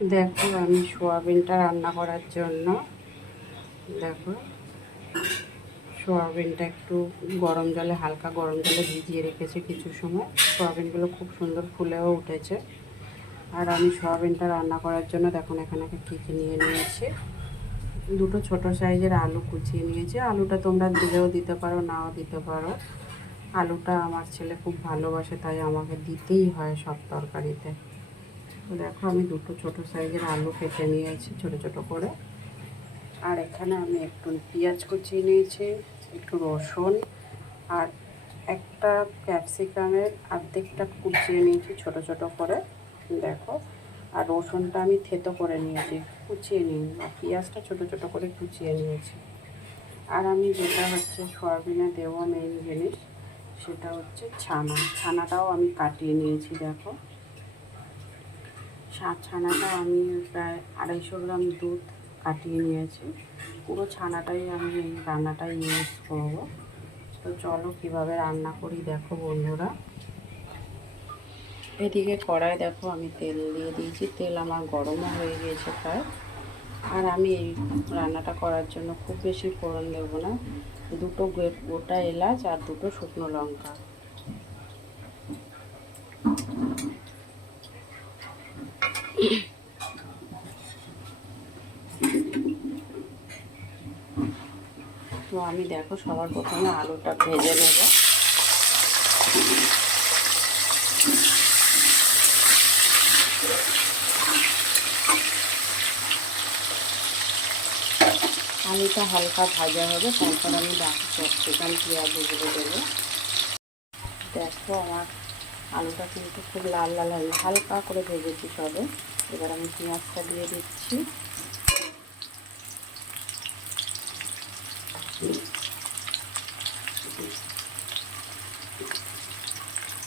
দেখো আমি সোয়াবিনটা রান্না করার জন্য দেখো সোয়াবিনটা একটু গরম জলে হালকা গরম জলে ভিজিয়ে রেখেছি কিছু সময়। সোয়াবিনগুলো খুব সুন্দর ফুলেও উঠেছে। আর আমি সোয়াবিনটা রান্না করার জন্য দেখুন এখানে কী কী নিয়ে নিয়েছি। দুটো ছোট সাইজের আলু কুচিয়ে নিয়েছি। আলুটা তোমরা দিলেও দিতে পারো, নাও দিতে পারো। আলুটা আমার ছেলে খুব ভালোবাসে, তাই আমাকে দিতেই হয় সব তরকারিতে। তো দেখো আমি দুটো ছোট সাইজের আলু কেটে নিয়েছি ছোট ছোট করে। আর এখানে আমি একটু পেঁয়াজ কুচিয়ে নিয়েছি, একটু রসুন আর একটা ক্যাপসিকামের অর্ধেকটা কুচিয়ে নিয়েছি ছোট ছোট করে দেখো। আর রসুনটা আমি থেতো করে নিয়েছি, কুচিয়ে নিই, আর পেঁয়াজটা ছোট ছোট করে কুচিয়ে নিয়েছি। আর আমি যেটা হচ্ছে সয়াবিনে দেবো মেইন জিনিস, সেটা হচ্ছে ছানাটাও আমি কাটিয়ে নিয়েছি দেখো। ছানাটা আমি প্রায় 250 গ্রাম দুধ কাটিয়ে নিয়েছি। পুরো ছানাটাই আমি এই রান্নাটাই ইউজ করবো। তো চলো কীভাবে রান্না করি দেখো বন্ধুরা। এদিকে কড়াই দেখো আমি তেল দিয়ে দিয়েছি, তেল আমার গরমও হয়ে গিয়েছে প্রায়। আর আমি এই রান্নাটা করার জন্য খুব বেশি ফোড়ন দেবো না, দুটো গোটা এলাচ আর দুটো শুকনো লঙ্কা। তো আমি দেখো সবার প্রথমে আলুটা ভেজে নেব। আলুটা হালকা ভাজা হবে, তারপর আমি বাকি ক্যাপসিকাম পেঁয়াজগুলো দেবো। দেখো আমার আলুটা কিন্তু খুব লাল লাল হবে, হালকা করে ভেজেছি সবে। এবার আমি পেঁয়াজটা দিয়ে দিচ্ছি।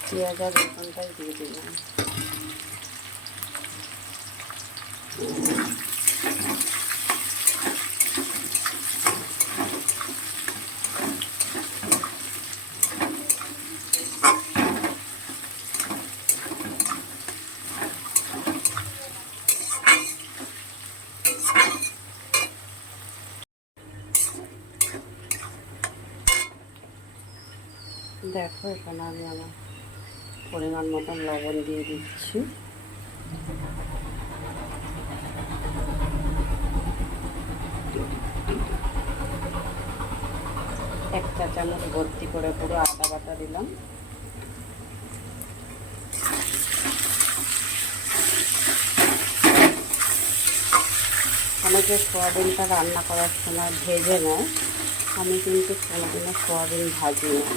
পেঁয়াজ আর রসুনটাই দিয়ে দিলাম। দেখো এখানে আমি আমার পরিমাণ মতন লবণ দিয়ে দিচ্ছি। এক চা চামচ ভর্তি করে পুরো আদা বাটা দিলাম। অনেকে সোয়াবিনটা রান্না করার সময় ভেজে নেয়, আমি কিন্তু কোনোদিনও সোয়াবিন ভাজি না।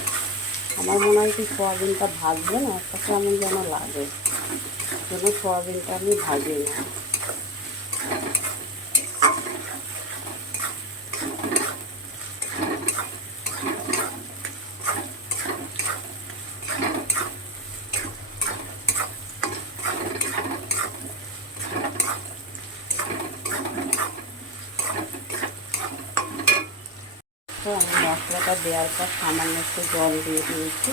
আমার মনে হয় কি সোয়াবিনটা ভাজবে না একটা কেমন যেন লাগে, কিন্তু সোয়াবিনটা আমি ভাজি না। তো আমি মশলাটা দেওয়ার পর সামান্য একটু জল দিয়ে দিয়েছি।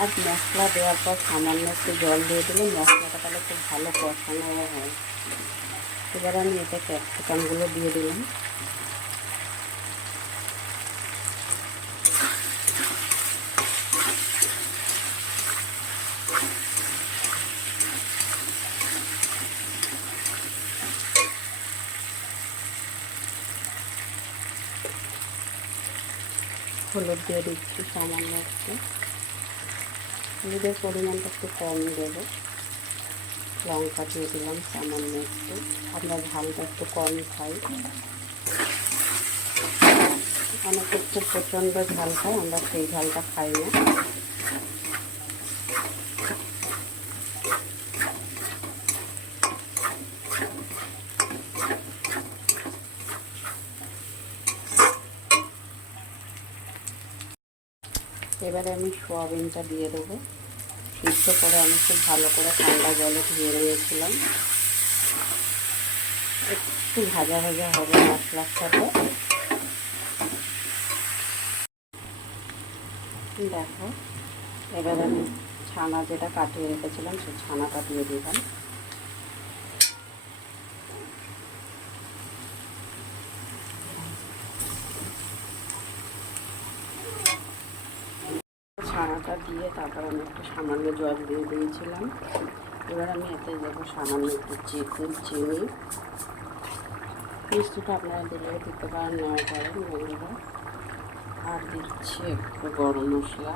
আর মশলা দেওয়ার পর সামান্য একটু জল দিয়ে দিলে মশলাটা তাহলে খুব ভালো কষানো হয়। এবার আমি এতে ক্যাপসিকামগুলো দিয়ে দিলাম। হলুদ দিয়ে দিচ্ছি সামান্য একটু, হলুদের পরিমাণটা একটু কমই দেবো। লঙ্কা দিয়ে দিলাম সামান্য একটু, আমরা ঝালটা একটু কমই খাই। অনেকে খুব প্রচণ্ড ঝাল খায়, আমরা সেই ঝালটা খাই না। এবারে আমি সোয়াবিনটা দিয়ে দেবো। সিদ্ধ করে আমি খুব ভালো করে ঠান্ডা জলে ধুয়ে নিয়েছিলাম। একটু ভাজা ভাজা হবে মশলার সাথে। দেখো এবার আমি ছানা যেটা কাটিয়ে রেখেছিলাম সেই ছানাটা দিয়ে দিলাম। মশলাটা দিয়ে তারপর আমি একটু সামান্য জল দিয়ে দিয়েছিলাম। এবার আমি এতে দেবো সামান্য একটু চিনি। মিষ্টিটা আপনারা দিলেও দিতে পারেন, নাও পারেন বন্ধুরা। আর দিচ্ছি একটু গরম মশলা।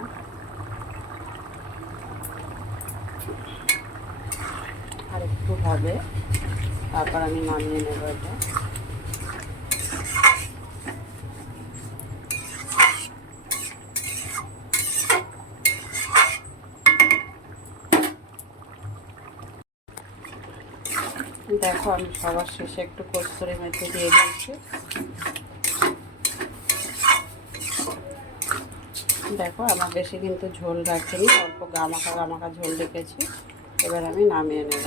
আর একটু হবে, তারপর আমি নামিয়ে নেব এটা। দেখো আমি সবার শেষে একটু কস্তুরি মেথি দিয়ে দিয়েছি। দেখো আমার বেশি কিন্তু ঝোল রাখিনি, অল্প গামাখা গামাখা ঝোল রেখেছি। এবার আমি নামিয়ে নেব।